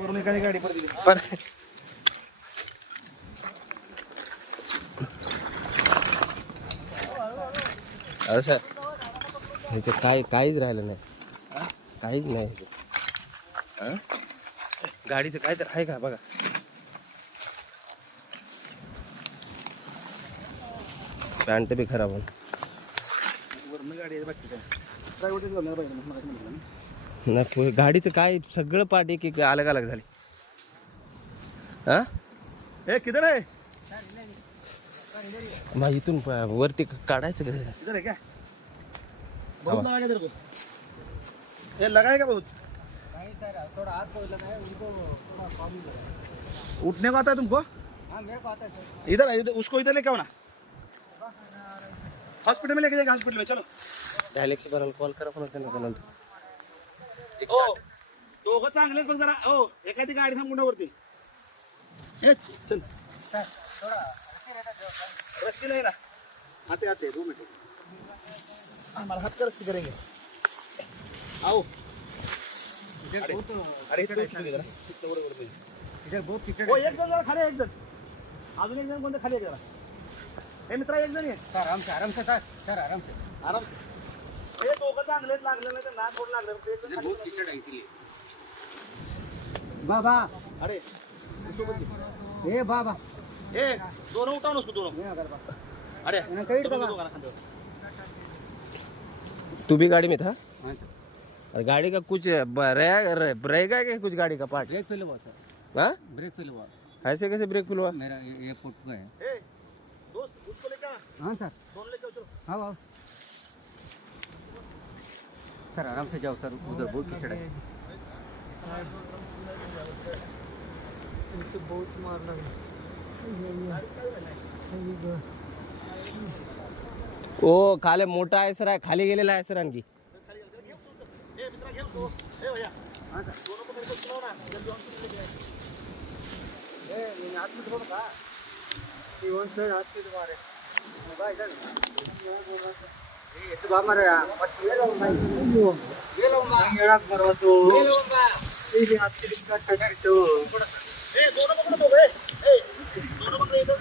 गाडी पण अहो सर ह्याचं काहीच राहिलं नाही, काहीच नाही ह्याचं. गाडीचं काय तर आहे का बघा. पॅन्ट बी खराब आहे. नाही गाडीचं काय सगळं पार्ट एक एक अलग अलग झाली. हा ए किधर है? मग इथून वरती काढायचं कसं? इधर है क्या? बहुत लगा तेरे को? ये लगाएगा बहुत? नहीं सर, थोड़ा हाथ को लगाए, उनको थोड़ा प्रॉब्लम लगा। उठने को आता है तुमको? हाँ मेरे को आता है सर। इधर उसको इधर लेके आओ ना, हॉस्पिटल में लेके जाएगा, हॉस्पिटल में चलो. डायलेक्ट बरोबर कॉल करा पण त्यांना कोणाला. ओ दोघं चांगलेच बघ जरा. ओ एखादी गाडी थांब कुणावरती. ए चल. सर थोड़ा रस्सी रहता है सर। रस्सी नहीं ना, आते आते 2 मिनट. हमारा हाथ का रस्सी करेंगे. आओ. इधर बहुत अरे इकडे जरा इकडे वर वर. इधर बहुत कीचड़ ओ है। एक जण जरा खाली, एक जण अजून एक जण कोणतं खाली आहे जरा. हे मित्रा एक जण आहे. सर आराम से सर, सर आराम से। आराम से. हे दोघं चांगलेच लागले नाही तर ना थोडं लागलं. इधर बहुत कीचड़ है इसीलिए। बाबा अरे ए बाबा ए दोनों उठाओ ना उसको दोनों. मैं अगर बाबा अरे मैंने कही दोघं था दोघांना खांद्यावर. तू भी गाड़ी में था? हां सर। और गाड़ी का कुछ रहेगा क्या कुछ गाड़ी का पार्ट? ब्रेक फेल हुआ सर, हाँ ब्रेक फेल हुआ। ऐसे कैसे ब्रेक फेल हुआ? मेरा ये फुट गया है। ए दोस्त उसको लेके आ, हाँ सर, दोनों लेके आओ चलो. आओ आओ सर, आराम से जाओ सर, उधर बहुत कीचड़ है। बहुत मार लगा। ओ खाली मोठा आहे सर, खाली गेलेला आहे सर आणखी. ए मित्रा घे उसको. ए भैया हां सर, दोनों को मेरे को चलाओ ना, जल्दी हॉस्पिटल लेके आए. ए मैंने हाथ में धोखा था कि वो सर हाथ से मारे भाई इधर ये तो बाबा रे मत ये लो भाई ये लो मां येड़ा करो तो ये लो मां ये हाथ से दिक्कत है तो ए दोनों पकड़ो. ए दोनों पकड़ो इधर.